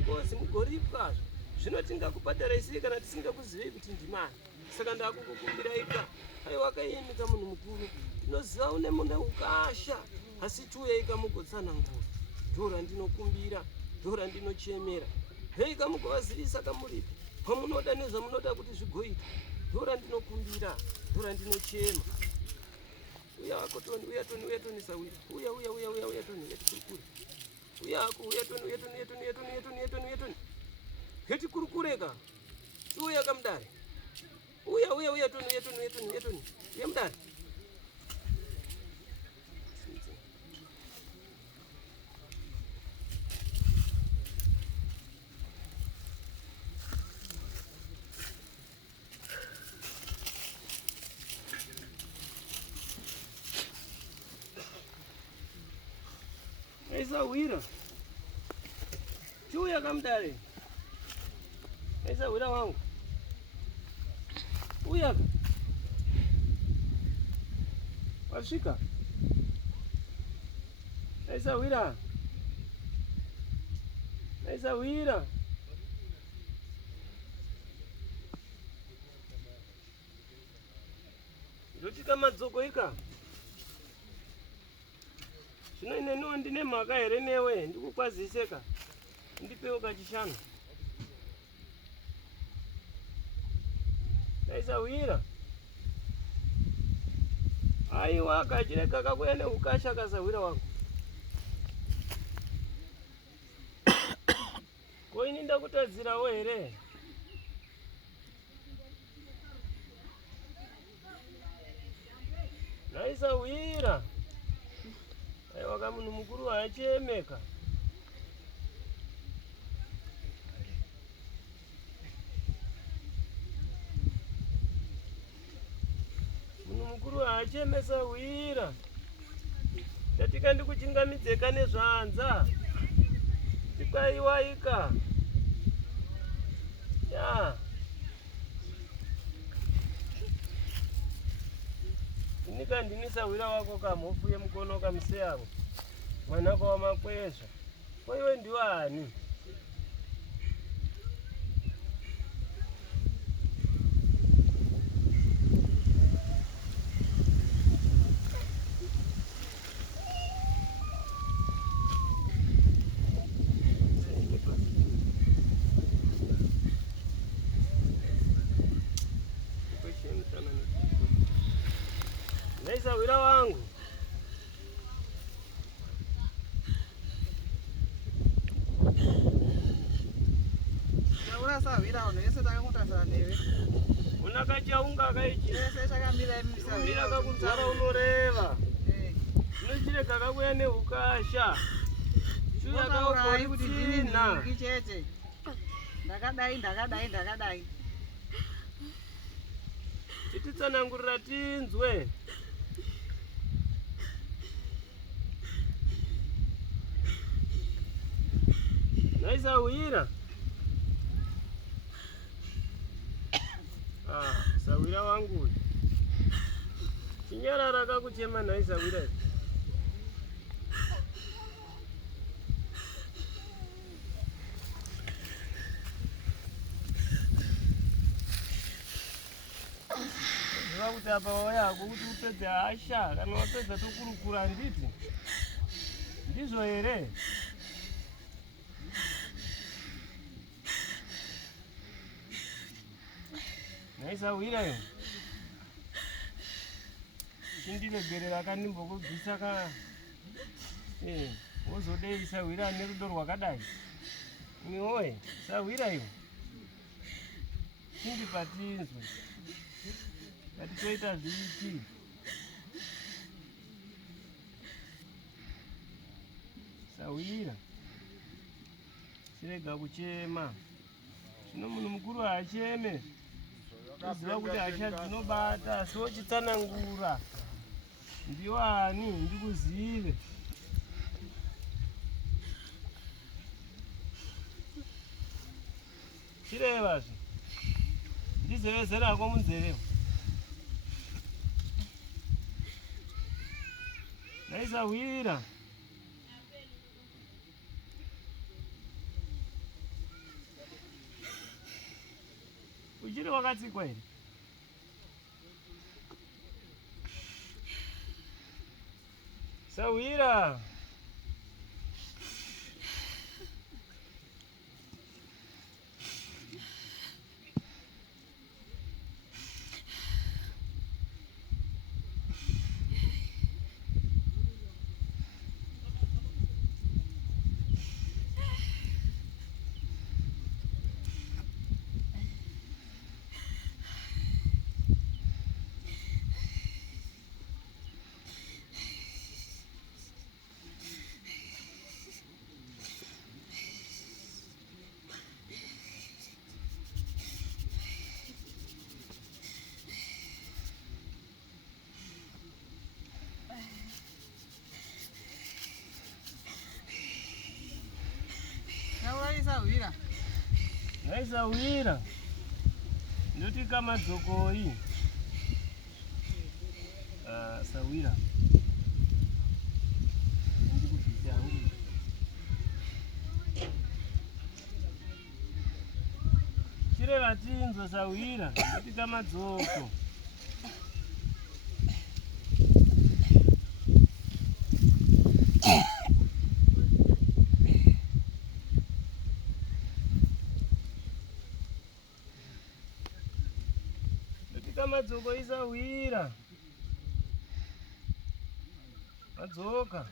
ngozi mugoripwa zvino tingakubhadharai sei kana tisingakuzivei kuti ndimani? Saka ndakukukumbirai ka aiwa kaiyemika munhu mukuru, ndinoziva une mune ukasha, asi chiuyai kamugotsanangura. Ndora ndinokumbira, ndora ndinochemera. Hei kamugovazivisa kamuripo pamunoda nezvamunoda kuti zvigoita. Ndora ndinokumbira, ndora ndinochema. Uya wako Toni, uya Toni, uya Toni Sawira. Uya Toni, yati kurukure. Uya ako, uya Toni, uya Toni, uya Toni, uya Toni, uya Toni, uya Toni, uya Toni. Heti kurukureka. Uya kamdare. Uya Toni, uya Toni, uya Toni, uya Toni. Uya mdare. Sawira. Chuya kamdare. Sawira wangu. Uya. Washika. Sawira. Sawira. Ndoti kama dzogoika. Zvino ineniwo ndine mhaka here newe, ndikukwaziseka. Ndipewo kachishanu. Sawira. Aiwa kachireka kakuya neukasha kasawira wangu. Koini ndakutadzirawo here? Sawira. Aiwa kamunhu mukuru achemeka. Munhu mukuru acheme Sawira. Ndatika ndikuchingamidzeka nezvanza. Tikwaiwaika. Ya. Inika ndini Sawira wako kamhofu yemukono kamuseyavo. Mwanako wamakwezva. Koiwe ndiwani? Sawira wangu. Sawira unese takamutadzana newe. Unakachaunga kaichi. Ese chakamira emisa. Mira kakunzara unoreva. Zvinochireka kakuya neukasha. Shuya Taurayi kuti ndini kakutsina. ndichete. Ndakadai. Tititsanangurira tinzwe. Sawira. Sawira wangu. Chinyarara kakuchema Sawira. Kuti apa wayako kuti upedze hasha kana wapedza tokurukura nditi. Ndizvo here? Sawira yo. Chindiregerera kandimbokubvisa ka. Wozodei Sawira nerudo rwakadai. Iwe Sawira yo. Chindipa tinzwe. Kati toita zviki. Sawira. Chirega kuchema. Zvino munhu mukuru haacheme. Uziva kuti hasha dzinobata sochitsanangura. Ndiwani ndikuzive. Chirevazve. Ndizevezerako munzerewo. Sawira. uchiri wakatsikwa here Sawira Sawira. Hai Sawira ndoti kama dzokoi Sawira ndikubvisa hangu chireva tinzwa Sawira ndoti kama dzoko madzoko Sawira madzoka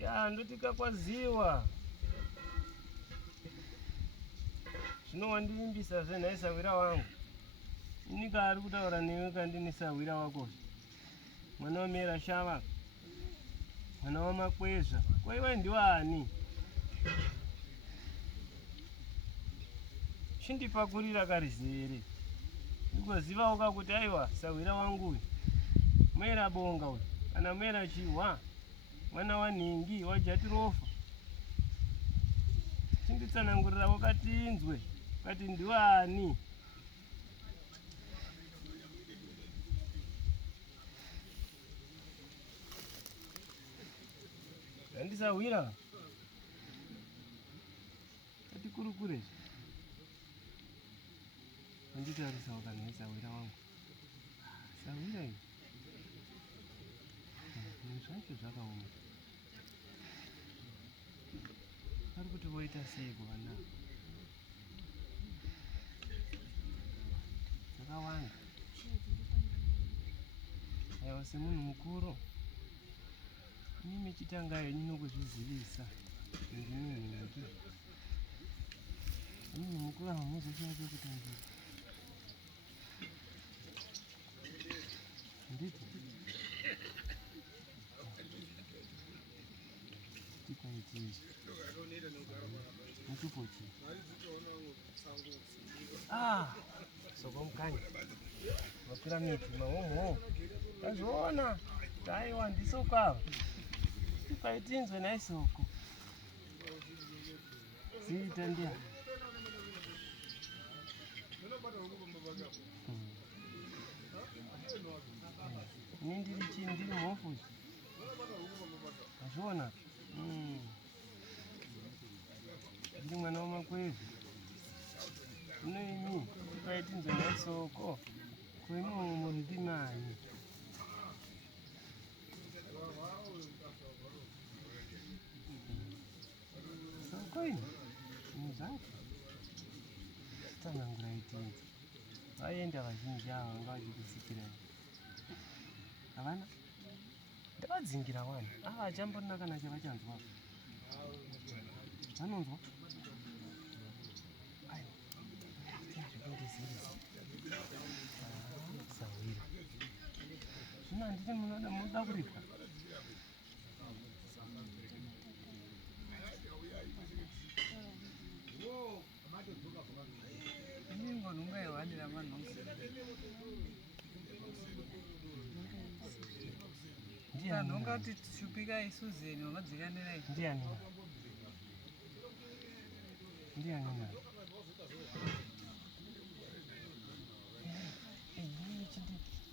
ya ndoti kakwaziwa zvino wandivimbisa zvenhai Sawira wangu inika ari kutaura newe kandini Sawira wako mwana wamera shava mwana wamakwezva kwaiwe ndiwani chindipakurira karizere ndikoziva uka kuti aiwa Sawira wangu uyu mwera bonga uyu kana mwera chihwa mwana wanhingi wajatirofa chinditsanangurira wakatinzwe kati ndiwani handisawira kati kurukurezve handitarisawo kana Sawira wangu Sawira iyi zvacho zvakaoma ari kuti voita sei kuvana dzakawanda aiwa semunhu mukuru inimi chitanga henyu nokuzvizivisa ndinonhuki munhu mukuru hamuzochava chekutangira nditi tikaitii mutupochi sokomukanya mapiramidi mahomo azviona taiwa ndisokava tikaitinzwe naisoko ziita ndia ini ndiri chii ndiri mhofu azviona ndiri mwana wamakwezvi zvino imi tikaitinzwe naisoko koimomo ndimani soko ini zvinhu zvacho tsanangura itinzi vaenda vazhinji ava vanga vachikusikirai havana ndavadzingira wani ava hachambonaka kana chavachanzwa vanonzwa Sawira zvino handiti munoda kuripwa ingonungaiwanira manhonsi tanhonga kuti tishupikai Suzeni wamadzikanira ndianina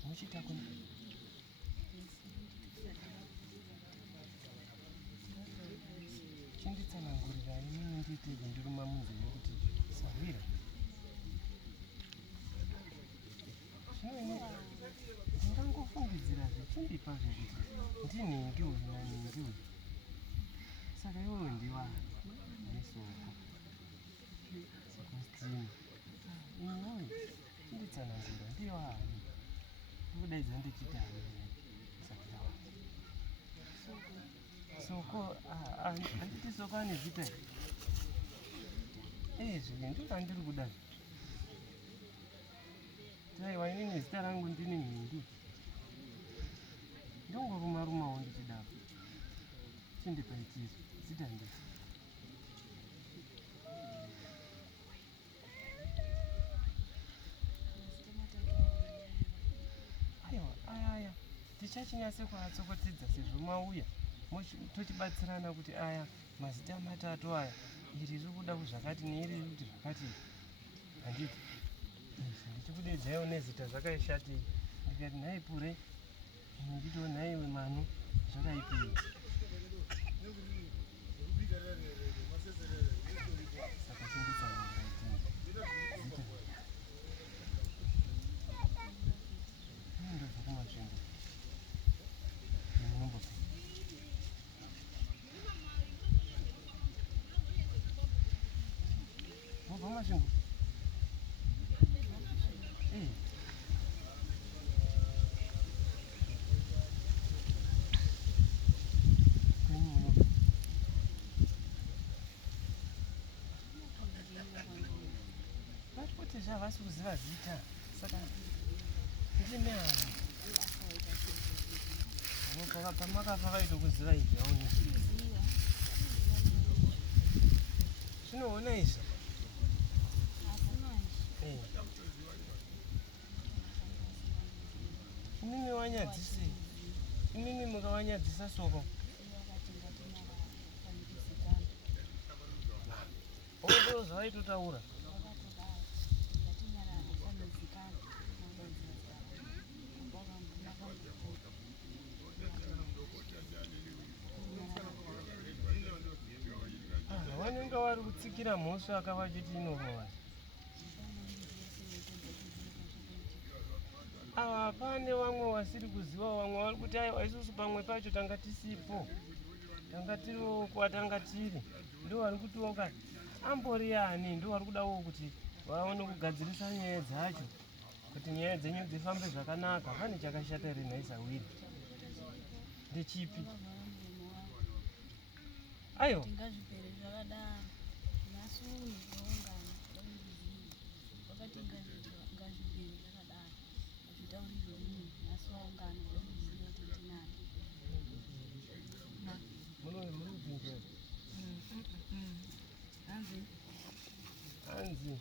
muchita chinditsanangurira inini nditege ndiruma munzi nekuti Sawira zvino ndingangofungidzira zvichindipa zvekuti ndinhingi uyu naningi uyu. Saka iwewe ndiwani nesoko Sebastian, iwewe chinditsanangura ndiwani ndikudaidza ndichitani soko handiti soko ane zita zvimwe ndiro handiri kuda aiwa inini zita rangu ndini Mhindu ndongoruma-rumawo ndichidaro chindipa ichizo zita ndii aiwa aya tichachinyase kuatsokotedza sezvo mauya tochibatsirana kuti aya mazita matatu aya iri riri kuda kuzvakati neiri riri kuti zvakati handiti ndichikudedzaiwo nezita zvakaishatei ndikati nhai Pure nditowo nhai Manu zvakaipei saka chinditsanangura itini ndobva kumasvingo munombope mobva masvingo vachipoti zvavasi kuziva zita saka ndime hano pamakafa vaitokuziva izvi aone zvinoona izvi imimi wanyadzise imimi mukawanyadzisa soko ndo zvavaitotaura vanenge vari kutsikira mhosva akavachiti inorova ava pane vamwe vasiri kuziva vamwe vari kuti aiwa isusu pamwe pacho tanga tisipo tanga tiriwo kwatanga tiri ndo vari kutoka ambori yani ndo vari kudawo kuti vaone kugadzirisa nyaya dzacho kuti nyaya dzenyu dzifambe zvakanaka. Pane chakashata here nhaisawiri ndechipi? Aiwa tingazvipere zvakadaro nhasi uyu waungana wakati ngazvipere zvakadaro azvitaurirwe munhu nhasi waungana unoziva kuti ndinani hanzi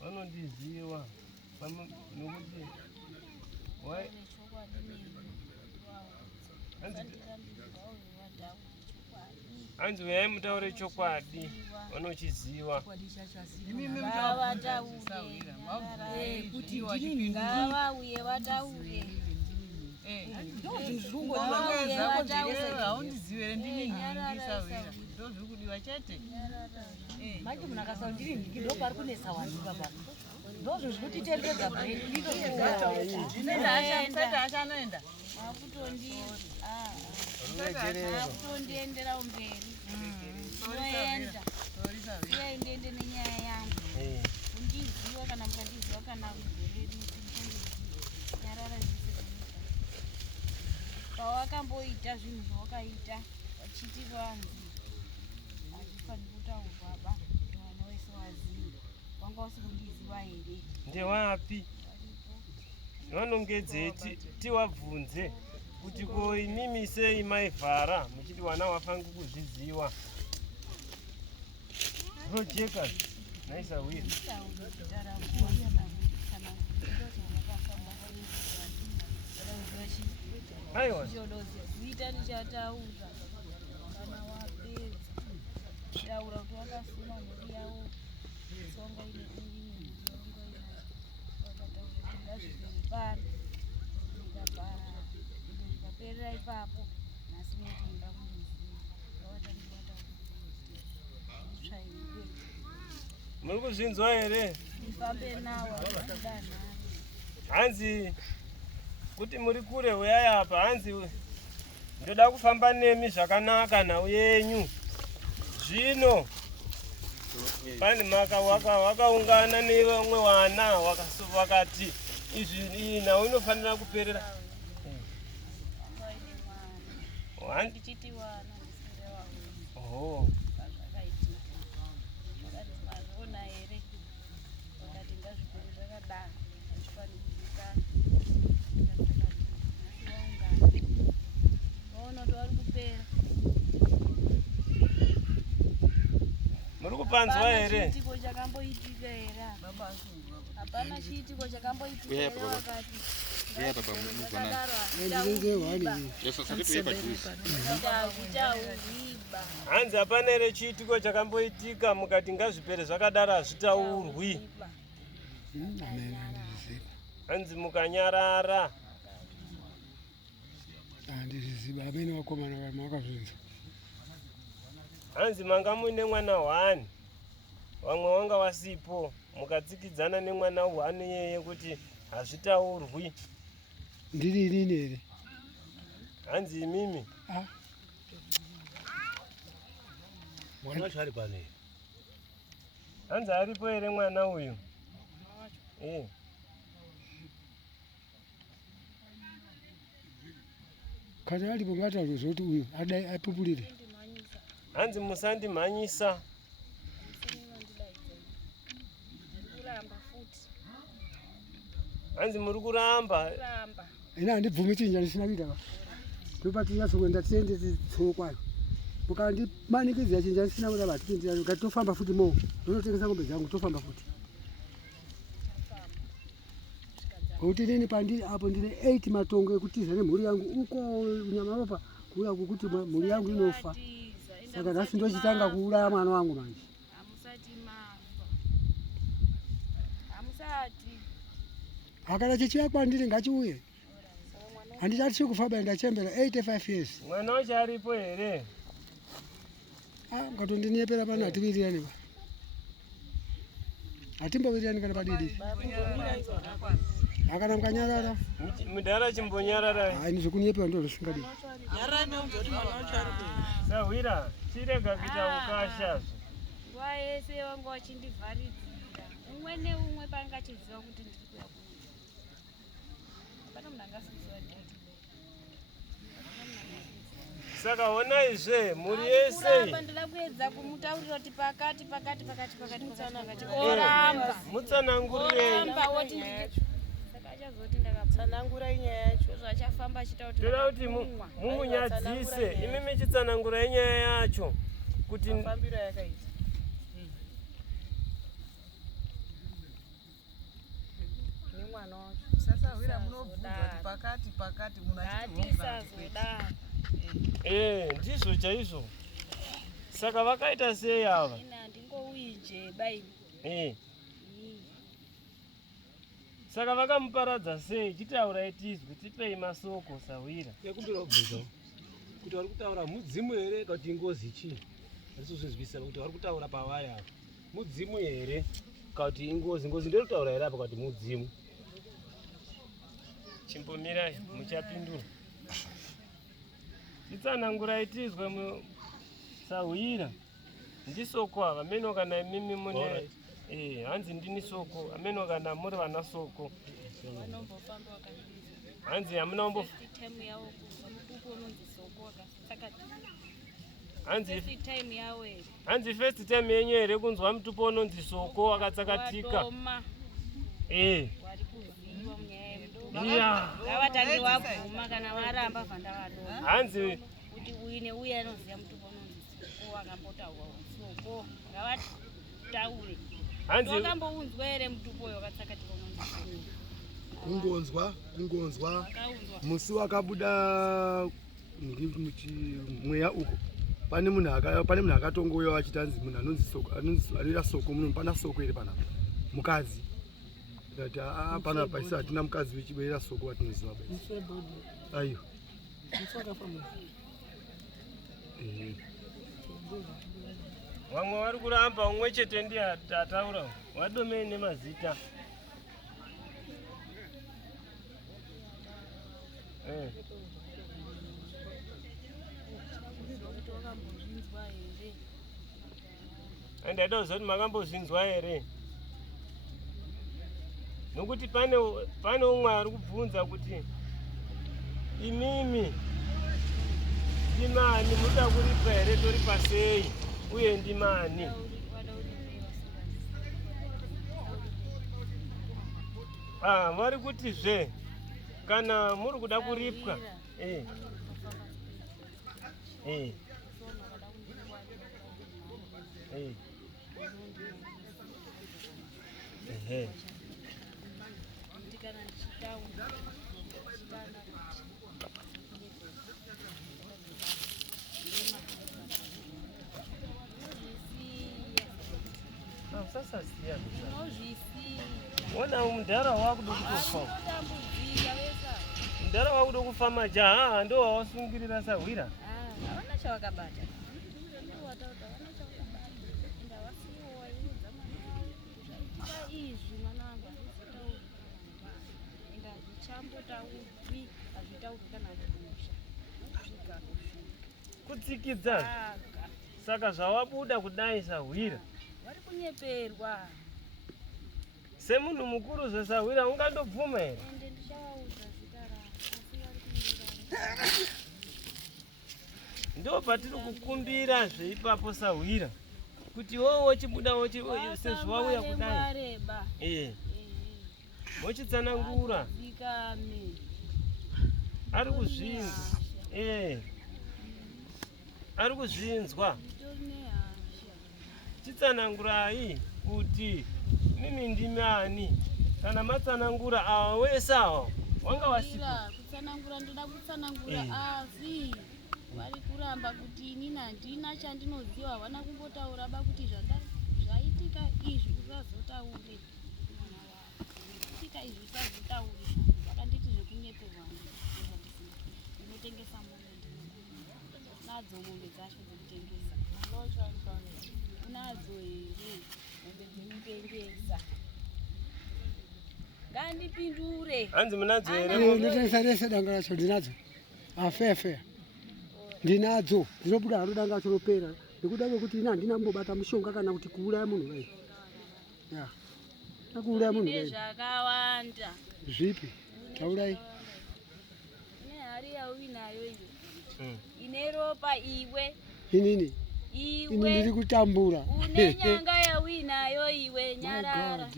vanondiziva nokuti hanzi uyai mutaure chokwadi vanochiziva ngavauye vataure haundizivere ndiningisa ndozviri kudiwa chete manje munhu akasaundiri nhiki ndo pari kunesa wanhu baba ndozvo zvekutitendedza achanoenda akutondiendera umberi noenda iya ndiende nenyaya yangu undiziva kana mukandiziva kana mugoreri nyarara zvese pawakamboita zvinhu zvawakaita vachiti vanzi hazvifaniri kutaurwaba kuti mwana wese waziva wanga usi kundiziva here ndewapi vanongedzei tiwabvunze kuti ko imimi sei maivhara muchiti wana wafangi kuzviziva Rojekas naisawiri aiwa zita richataura kana wapedza taura kuti wakasima mhuri yavo songa ine ingine zonga inayo wakataura kuti ngazvipere pano ndikaperera ipapo nhasi noti nda kundiziva avatandiwataura utsvaire muri kuzvinzwa here ndifambe nawo adanhare hanzi kuti muri kure uyai apa, hanzi ndoda kufamba nemi zvakanaka nhau yenyu. Zvino pane maka wakaungana nevamwe wana wakati izvi nhau inofanira kuperera. Ndichiti wana ndisire wawo. Oh. Zvakaitika. Zvakati mazviona here. Vakati ngazvikuru zvakadaro. Hazvifaniri kuzikana. Vaona kuti vari kupera. Muri kupanzwa here? Hapana chiitiko chakamboitika here. Hapana chiitiko chakamboitika here wakati. Hanzi hapana here chiitiko chakamboitika mukati ngazvipere zvakadaro hazvitaurwi. Hanzi mukanyarara. Handizviziva amene vakomana vamwe vakazvinza. Hanzi manga muine mwana 1 wamwe wanga wasipo mukatsikidzana nemwana 1 yeye kuti hazvitaurwi. Ndiri inini here? Hanzi imimi. Mwana wacho ari pano here? Hanzi aripo here mwana uyu? Kana alipo ngataurwe zoti uyu adai apupulire. Hanzi musandimhanyisa. Hanzi muri kuramba. Ina handibvumi chinja ndisina kuita ka. Topatinyatsokuenda tiende titsowo kwayo. Mukandimanikidza chinja ndisina kuita bati kuindira kuti tofamba futi mo. Ndinotengesa ngombe dzangu tofamba futi. Kuti nini pandiri apo ndine 8 matongo ekutiza nemhuri yangu uko Nyamaropa kuuya kukuti mhuri yangu inofa. Saka nhasi ndochitanga kuuraya mwana wangu manje. Akana chichiuya kwandiri ngachiuye. Handichati kufamba ndachembera 85 years. Mwana wacho aripo here? Ngatondiniepera pano hatiwirirani ba. Hatimbowirirani kana padidi. Akana mukanyarara. Mudhara chimbonyarara. Hayi ndizokuniepera ndo zvisingadi. Yarane ungoti mwana wacho ari kuenda. Sawira, chirega kuita ukasha. Nguva yese vanga vachindivharidzira. Umwe neumwe panga achiziva kuti ndiri kuya kuno. Hapana munhu angasiziva ndati. Saka onai muri yese. Ndoda kuedza kumutaurira kuti pakati. Oramba. Mutsanangurire. Oramba woti saka achazoti ndakatsanangura nyaya yacho. Zvachafamba achitaura kuti toda kuti mumunyadzise. Imimi chitsanangura nyaya yacho. Kuti Fambira yakaita. Nemwana wacho. Sasa wira munobvunza kuti pakati ngatisazodaro. Ndizvo chaizvo. Saka vakaita sei ava? Ina handingouyi nje baini. Saka vakamuparadza sei? Chitaurai tizwe, tipei masoko Sawira. Yakumbira kubvunza kuti vari kutaura mudzimu here kana kuti ingozi chii? Handisozvinzwisisa kuti vari kutaura pavaya apa. Mudzimu here kana kuti ingozi? Ngozi ndinotaura here apa kuti mudzimu? Chimbomirai muchapindura. Chitsanangurai tizwe Sawira. Ndisoko ava meno kana imimi mune. Hanzi ndini soko, ameno kana muri vana soko. Vanombofamba vakazviza. Hanzi hamuna Time yawo kubva muduku unonzi soko wakasaka. hanzi Time yawo here. hanzi first time yenyu here kunzwa mutupo unonzi soko wakatsakatika. Wadoma. Wari kuziva munyaya yemuduku. Ngavatange wabvuma kana varamba vandavadoma. Hanzi kuti uyu neuyu anoziva mutupo unonzi soko wakambotaurwa soko. Ngavataure. hanzi Wakambounzwa here mutupo uyo wakatsakatika unonzi soko. Kungonzwa musi wakabuda mweya uko pane munhu akatongouya achitanzi munhu anonzi soko anoita soko munhu pana soko iri pana mukadzi kuti pana paisi hatina mukadzi wechibeira soko watinoziva aiyo vamwe vari kuramba umwe chete ndiye ataura wadomei nemazita. kuti wakambozvinzwa here Ndaida kuzoti makambozvinzwa here nokuti pane umwe ari kubvunza kuti imimi ndimani muda kuripa here toripa sei uye ndimani vari kutizve kana muri kuda kuripwa sasa siya wona mudhara wakuda kutofa mudhara wakuda kufa majaha ndo wawasungirira sahwira havana chavakabata izvi mwana wangu enda zvichambotaurwi hazvitaurwi kana achimusha kutsikidza saka zvawabuda kudai sahwira vari kunyeperwa semunhu mukuru zvesahwira ungandobvuma here ende ndichavaudza zita ravo asi vari kundirana ndo patiri kukumbira zveipapo sahwira kuti wowo chibuda sezvo wauya kudai mochitsanangura ari kuzvinzwa ari kuzvinzwa chitsanangurai kuti mimi ndimani kana matsanangura awa wese awa wanga wasipa kutsanangura ndoda kutsanangura asi vari kuramba kuti inini handina chandinoziva havana kumbotaura ba kuti zvaitika izvi usazotaure mwana wavo itika izvi usazotaure vakanditi zvekunyeperwa ndinotengesa mombe nadzo mombe dzacho dzekutengesa unadzo here mombe dzekutengesa ngandipindure hanzi munadzo here ndotengesa rese danga racho ndinadzo afefe ndinadzo dzinobuda haro danga racho ropera nekuda kwekuti ina handina mbobata mushonga kana kuti kuuraya munhu vai nakuuraya munhu vai zvakawanda zvipi taurai ine hari yauinayo iwe ine ropa iwe inini ndiri kutambura une nyanga yauinayo iwe nyarara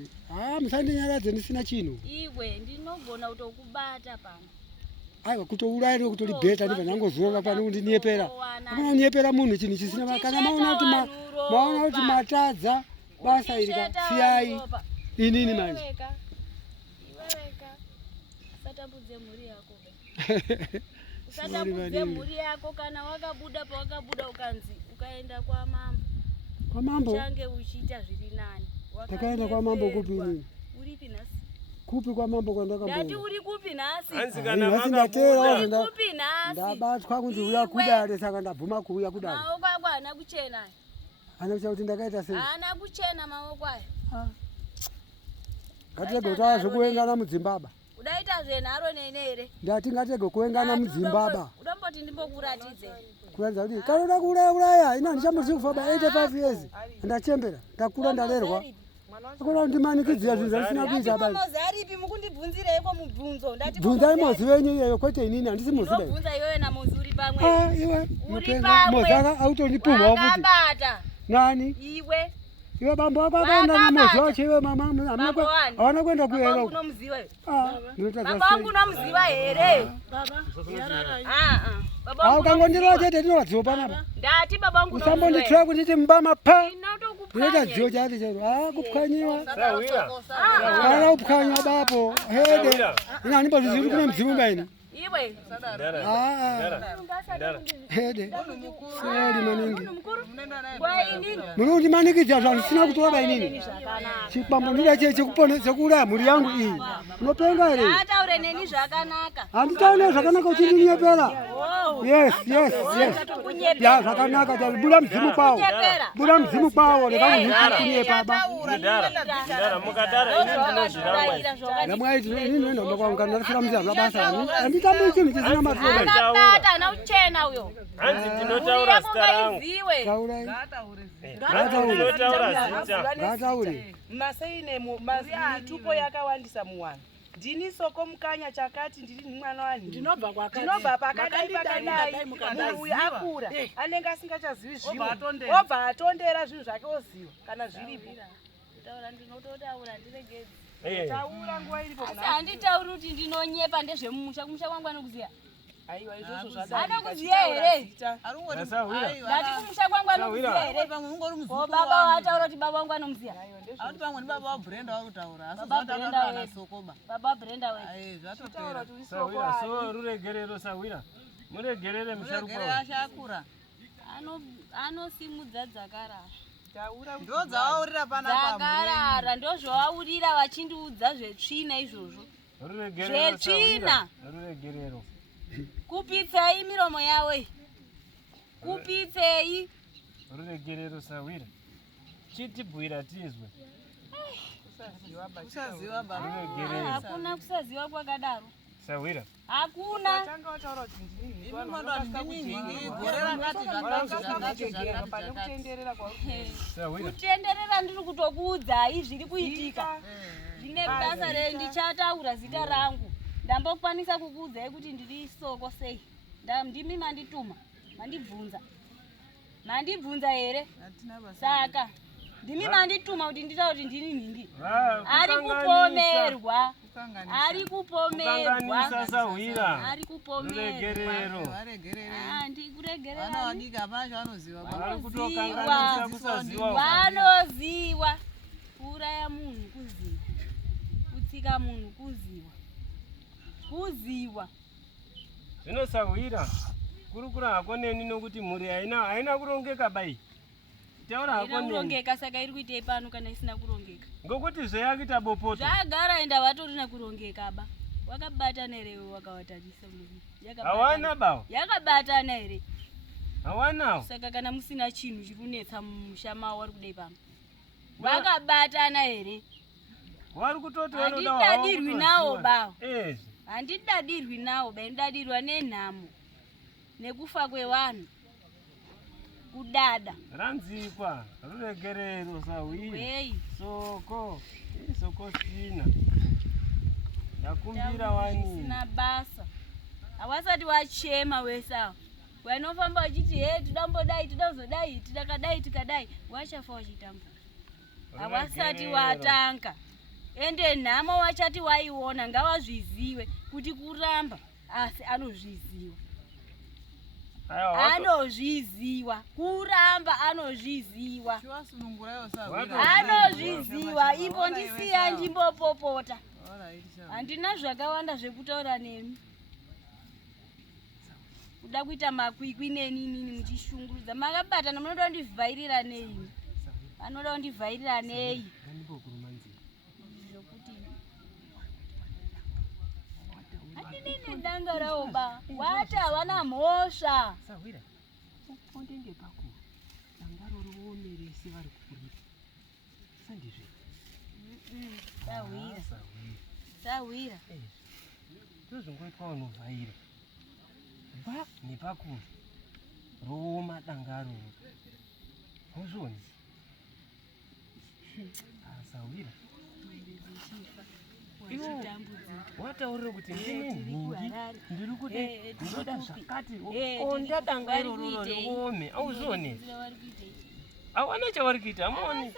musandinyaradze ndisina chinhu iwe ndinogona kutokubata pano aiwa kutouraya ro kutoribheta ndibva ndangozorora pano kundiniepera apana kuniepera munhu chinhu chisina kana maona kuti matadza basa iri siyai inini manje iweweka usatambudze mhuri yako usatambudze mhuri yako kana wakabuda pawakabuda ukanzi ukaenda kwamambo change uchiita zviri nani takaenda kwamambo kupi inini uripi nhasi kupi kwamambo ndati uri kupi nhasi kupi nhasi ndabatwa kunzi uya kudare saka ndabvuma kuuya kudare maoko ako haana kuchena haana kuchena kuti ndakaita sei haana kuchena maoko ayo ngatirege kutaura zvekuengana mudzimbaba udaita zvenharo nene here ndati ngatirege kuengana mudzimbaba udomboti ndimbokuratidze kuratidza kuti kana uda kuuraya ina ndichambozivi kufa ba 85 years ndachembera ndakura ndalerwa akona kundimanikidzira zvinhu zvisina kuita bali aripi mukundibvunzireiko mubvunzo ndati bvunzai mozi wenyu iyeyo kwete inini handisi mozi dai bvunza iwewe namozi uri pamwe iwe mupenga mozi autondipumhawo futi wakabata nani iwe bambo wako akaenda nemozi wacho iwe mama hawana kuenda kuyera unomuziva baba wangu unomuziva here ukangondirawo chete tinowadziwa panapa ndati baba wangu usambonditira kunditi mbama pa inoita dziwo chati chero kupwanyiwa kana kupwanywa bapo hede ina handimbozvizivi kuti kune mudzimu baini iwe hede sori maningi muri kundimanikidza zvanhu zvisina kutora bainini chikwambo ndida chekuuraya mhuri yangu iyi unopenga here ataure neni zvakanaka handitaure zvakanaka kuti ndiniepera yes ya zvakanaka chai buda mudzimu kwawo buda mudzimu kwawo rekanikunyepaba mukadara ini ndinozvirangwa ndamwaiti ini ndinoenda kwangu kana ndarisira muzira zvabasa handita Atambo chini chisina matunda. Akabata anauchena uyo. Hanzi ndinotaura zita rangu. Taura. Gata uri. Maseine mitupo yakawandisa muwanhu. Ndini soko mukanya chakati ndiri mwana wani. Ndinobva pakadai munhu uyu akura. Anenge asingachazivi zvinhu. Obva atondera zvinhu zvake oziva kana zviripo. Taura ndinototaura ndiregedzi. Taura nguva iripo. Asi handitauri kuti ndinonyepa ndezvemumusha. Kumusha kwangu anokuziya. Aiwa izvozvo zvadai. Anokuziya here? Ndati kumusha kwangu anokuziya here? Baba wataura kuti baba wangu anomuziya. Auti pamwe baba waBrenda wakutaura asi Baba zvataura Brenda na wetu. sokoba. Baba Brenda wetu. Ai zvatopera. Sawira so ruregerero Sawira. Muregerere musharuka. Muregere ashakura. Anosimudza dzakarara. Ndo dzawaurira pana pa. Dzakarara ndozvawaurira vachindiudza zvetsvina izvozvo. Ruregerero Zvetsvina. Ruregerero. Kupitsei miromo yawe. Kupitsei. Ruregerero Sawira. Chitibhuira tizwe. Kusaziva baba. Ruregerero. Hakuna kusaziva kwakadaro. Sawira. Hakuna. Tanga wataura kuti ndini. Imi mandati ndinyi gore rakati zvakati. Pane kutenderera kwa. Sawira. Kutenderera ndiri kutokuudzai zviri kuitika. Zvine basa ndichataura zita rangu. Ndambokwanisa kukuudzai kuti ndiri soko sei. Ndimi mandituma. Mandibvunza. Mandibvunza here? Saka ndimi mandituma kuti nditaure kuti ndini nhingi. Ari kupomerwa. Ari kupomerwa. Sawira. Ari kupomerwa. Ruregerero. Ndikuregerera. Vanowanika hapana zvanoziva. Vari kutokanganisa kusaziva. Vanoziva. Kuuraya munhu kuziva. Kutsika munhu kuziva. Kuziva. Zvino Sawira. Kurukura hako neni nokuti mhuri haina kurongeka bai. Taura hako neni. Kurongeka saka iri kuitei pano kana isina kurongeka. Ngokuti zveyakita bopoto. Zvagara enda vatorina kurongeka ba. Wakabatana here wakawatadzisa munhu. Hawana bawo. Yakabatana here. Hawanawo. Saka kana musina chinhu chiri kunetsa mushama wari kudai pano. Wakabatana here. Wari kutoti vanoda hawo. Handidadirwi nawo ba. Ezvi. Handidadirwi nawo ba. Ndadirwa nenhamo. Nekufa kwevanhu. Kudada. Ranzikwa. Ruregerero Sawira. Hey. Soko. Soko sina. Yakumbira wani. Sina basa. Hawasati wachema wesawa. Wanofamba wachiti tudambodai tudazodai tikadai wachafa wachitambo. Hawasati watanga. Ende nhamo wachati waiona ngawazviziwe kuti kuramba asi anozviziwa. Anozviziwa. Kuramba anozviziwa. Anozviziwa. Ipo ndisiya ndimbopopota. Handina zvakawanda zvekutaura nemi. Kuda kuita makwikwi neni muchishungurudza. Makabatana munoda kundivhairira nei? Anoda kundivhairira nei? Handinene danga rawo ba. Wati havana mhosva. Sawira. Undenge pako. Dangaro ruomerese vari kukurira. Sandizve. Sawira. Sawira. Ndozvingoitwa unovhaira. Ba nepakuru. Roma dangaro. Muzvoni. Sawira. Wataurira kuti ndine nhingi ndiri kuti ndoda zvakati onda dangaro riome auzvioni. Hawana chavari kuita amaoni.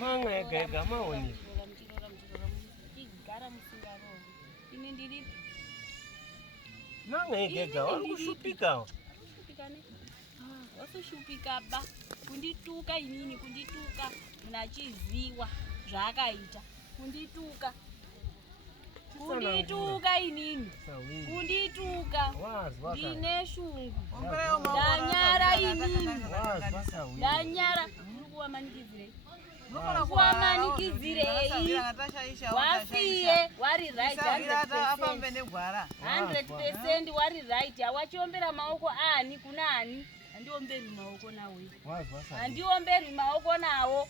Mamwe ega ega maoni. Mamwe ega ega vari kushupika. Wasushupika ba. Kundituka inini kundituka. Munachiziwa zvakaita. Kundituka. Kundituka inini. Kundituka. Ndine shungu. Ndanyara inini. Ndanyara. Kuwamanikidzire. Kuwamanikidzirei. Wasiye. Wari right. 100% wari right. Hawachiombera maoko ani kuna ani. Handiomberi maoko nawe. Handiomberi maoko nawo.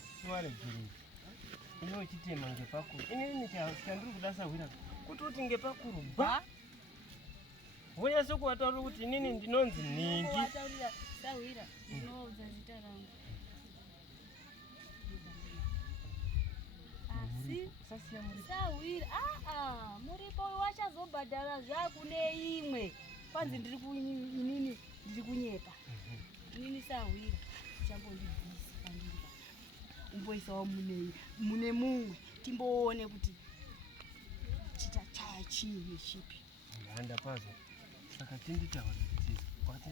Inochitema ngepakuru. Inini chandiri kuda Sawira kuti uti ngepakuru ba. Vonyase kuvataurira kuti inini ndinonzi Ningi. Wataurira Sawira ndinoudza zita rangu. Asi Sawira muripo wachazobhadhara zvakune imwe. Kwanzi ndiri kunyepa. Inini Sawira chambondibvisa pandiri pa. Umboisawo mune mumwe timboone kuti chichachaya chii chipi. Handapazwa. Saka tinditaura dzidzo. Kwati.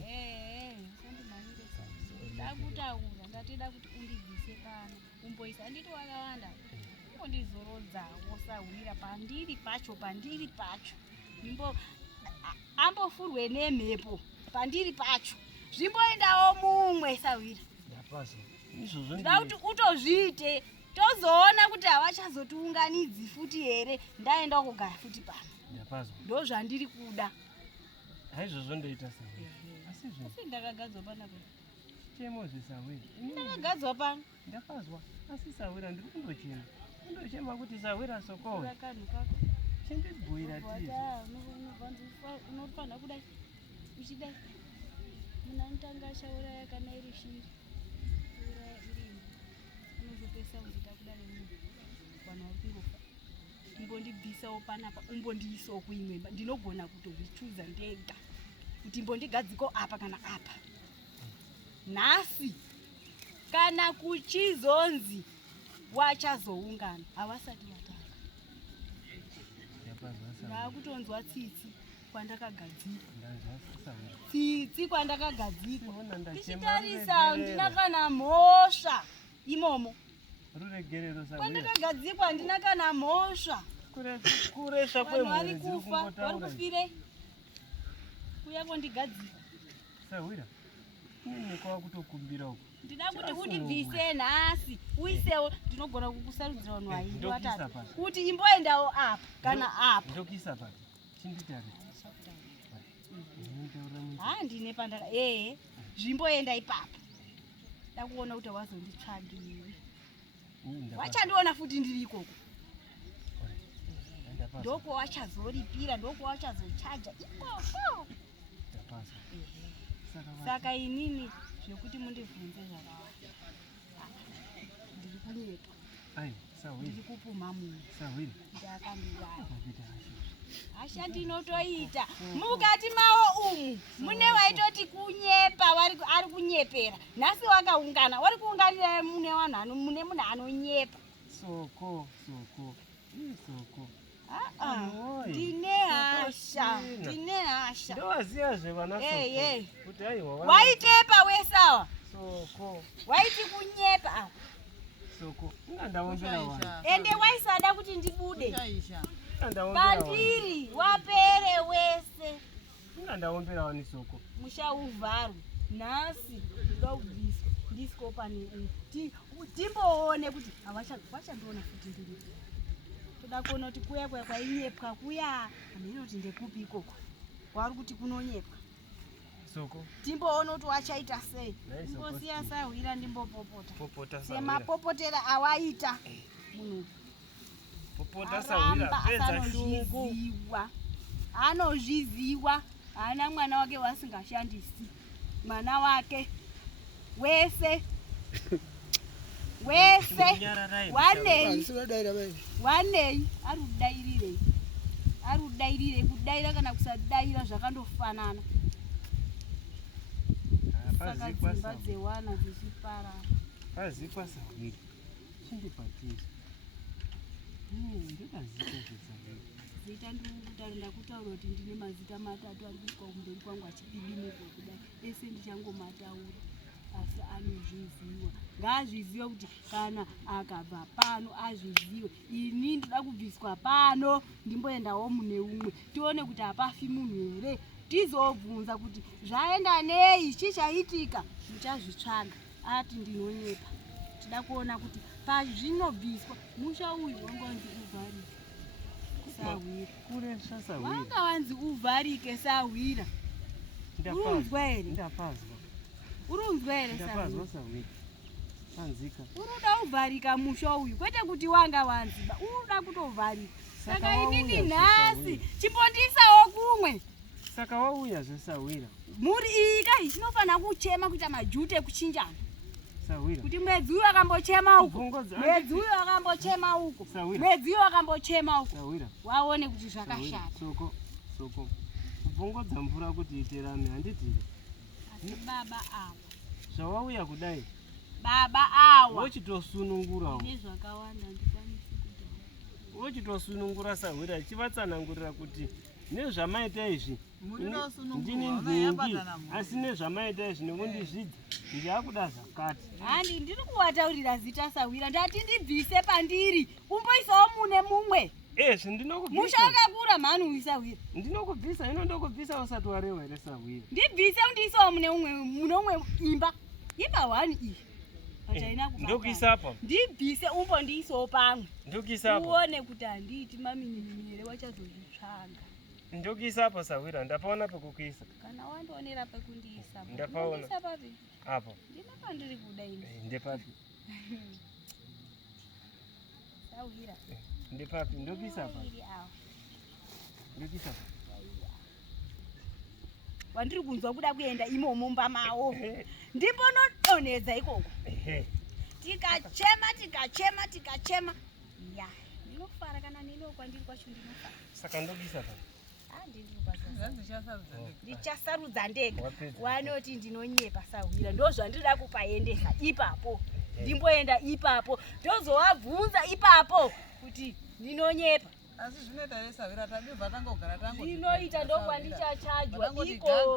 Ndakutaura ndatida kuti undibvise pano. Umboisa handiti wakawanda. Undizorodzawo Sawira pandiri pacho. Ambofurwe nemhepo pandiri pacho. Zvimboendawo mumwe Sawira. Ndapazwa. Izvozvo ndida kuti utozviite tozoona kuti havachazotiunganidzi futi here. Ndaenda kugara futi pano. Ndapazwa. Ndozvandiri kuda. Haizvozvo ndoita Sawira. Asi ndakagadzwa panapa. Chemo zvisawira. Ndakagadzwa pano. Ndapazwa. Asi Sawira ndiri kundochema. Kundochema kuti Sawira sokowe. Kanhu kako. Chindibhuira tizi. Unofanira kudai. Uchidai. Muna ntanga shauraya kana iri shiri. Uraya irimo. Unozopesa uzita kudai munhu. Vanhu vari kungofa. Umbondibvisawo panapa. Umbondiisawo kuimwe. Ndinogona kutozvichuza ndega. Kuti mbondigadziko apa kana apa. Nhasi kana kuchizonzi wachazoungana havasati vatanga. Ndakutonzwa tsitsi kwandakagadzikwa. Tsitsi kwandakagadzikwa. Tichitarisa ndina kana mhosva imomo. Ruregerero Sawira. Kwandakagadzikwa ndina kana mhosva. Kuresha kwemhuri dziri kungotaura. Vari kungotaura. kufire. Kuya kondigadzika. Sawira. Nini kwakutokumbira uko. Ndida kuti undibvise nhasi uisewo ndinogona kukusarudzira vanhu vairi vatatu kuti imboendawo apa kana apa. Ndokisa pano. Chinditare. Ndine pandaka zvimboenda ipapo. Ndakuona kuti wazonditsvagiri. Wachandiona futi ndiri ikoko. Ndoko wachazoripira, ndoko wachazochaja ikoko. Saka inini zvekuti mundibvunze zvakawanda. Ndiri kunyepa. Sawira. Ndiri kupumha munhu. Sawira. Ndakambiwara. Hasha ndinotoita. Mukati mawo umu mune waitoti kunyepa ari kunyepera. Nhasi wakaungana. Wari kuunganira mune vanhu mune munhu anonyepa. Soko. Ndine hasha. Ndowaziya zvevana soko. Kuti aiwa. Waitepa wesawa. Soko. Waiti kunyepa. Soko. Ndaombera wani. Ende waisada kuti ndibude. Ndaombera wani. Pandiri wapere wese. Ndaombera wani soko. Mushauvharu. Nhasi ndobviswa. Ndisiko pane timboone kuti havachandiona futi ndiri. Toda kuona kuti kuya kwainyepwa kuya. Hamene kuti ndekupi ikoko. Wari kuti kunonyepwa. Soko. Timboona kuti wachaita sei. Ndimbosiya Sawira ndimbopopota. Popota Sawira. Semapopotera awaita munhu. Popota Sawira. Pedza shungu. Anozviziwa. Haana mwana wake wasingashandisi. Mwana wake wese wanei ari kudairire kudaira kana kusadaira zvakandofanana. Saka dzimba dzewana dzichiparara. Pazikwa Sawira. Chindipatira. Ndakazika Sawira. Zita ndikutaura kuti ndine mazita matatu ari kusvika kumberi kwangu achididimuka kudai. Ese ndichangomataura. Asi anozviziva. Ngaazvizive kuti kana akabva pano azvizive. Ini ndoda kubviswa pano ndimboendawo mune umwe. Tione kuti hapafi munhu here. Tizobvunza kuti zvaenda nei chichaitika. Muchazvitsvaga. Ati ndinonyepa. Tida kuona kuti pazvinobviswa musha uyu wangonzi uvharike. Sawira. Kuresha Sawira. Wanga wanzi uvharike Sawira. Urunzwa here? Ndapazwa. Urunzwa here Sawira? Ndapazwa Sawira. Panzika. Unoda uvharika musha uyu. Kwete kuti wanga wanziba. Unoda kutovharika. Saka inini nhasi chimbondisawo kumwe. Saka wauya zvesawira. Muri iyi kai chinofana kuchema kuita majute kuchinjana. Sawira. Kuti mwedzi uyu akambochema uko. Ubvungodza. Mwedzi uyu akambochema uko. Sawira. Mwedzi uyu akambochema uko. Sawira. Waone kuti zvakashata. Soko. Ubvungodza mvura kuti iterame handitiri. Asi baba awa. Zvawauya kudai. Baba awa. Wochitosunungurawo. Nezvakawanda ndikwanisi kutaura. Wochitosunungura Sawira chivatsanangurira kuti nezvamaita izvi ndini ndingi asi nezvamaita izvi nekundizvidza ndaakuda zvakati. Handi ndiri kuvataurira zita Sawira ndati ndibvise pandiri umboisawo mune mumwe. Ndinokubvisa. Mushakakura mhanu Sawira. Ndinokubvisa inondokubvisa usati wareva here Sawira. Ndibvise undiisawo mune umwe imba. Imba 1 iyi. Ndokuisa apa. Ndibvise umbo ndiisawo pamwe. Ndokuisa apa. Uone kuti handiti maminini here wachazozvitsvaga. Ndokuisa apa Sawira ndapaona pekukuisa. Kana wandoonera pekundiisa. Ndapaona. Ndiisa papi? Apa. Ndina pandiri kuda ini. Ndepapi. Sawira. Ndepapi ndokuisa apa. Ndokuisa apa. Wandiri kunzwa kuda kuenda imomo mumba mawo. Ndipo nodonedza ikoko. Tikachema. Ya. Ndinofara kana nino kwandiri kwacho ndinofara. Saka ndokuisa apa. Ndichasarudza ndega. Wanoti ndinonyepa Sawira. Ndozvandinoda kupaendesa ipapo. Ndimboenda ipapo. Ndozovabvunza ipapo kuti ndinonyepa. Asi zvinoita Sawira tabva tangogara tangu. Zvinoita ndokwandichachajwa iko.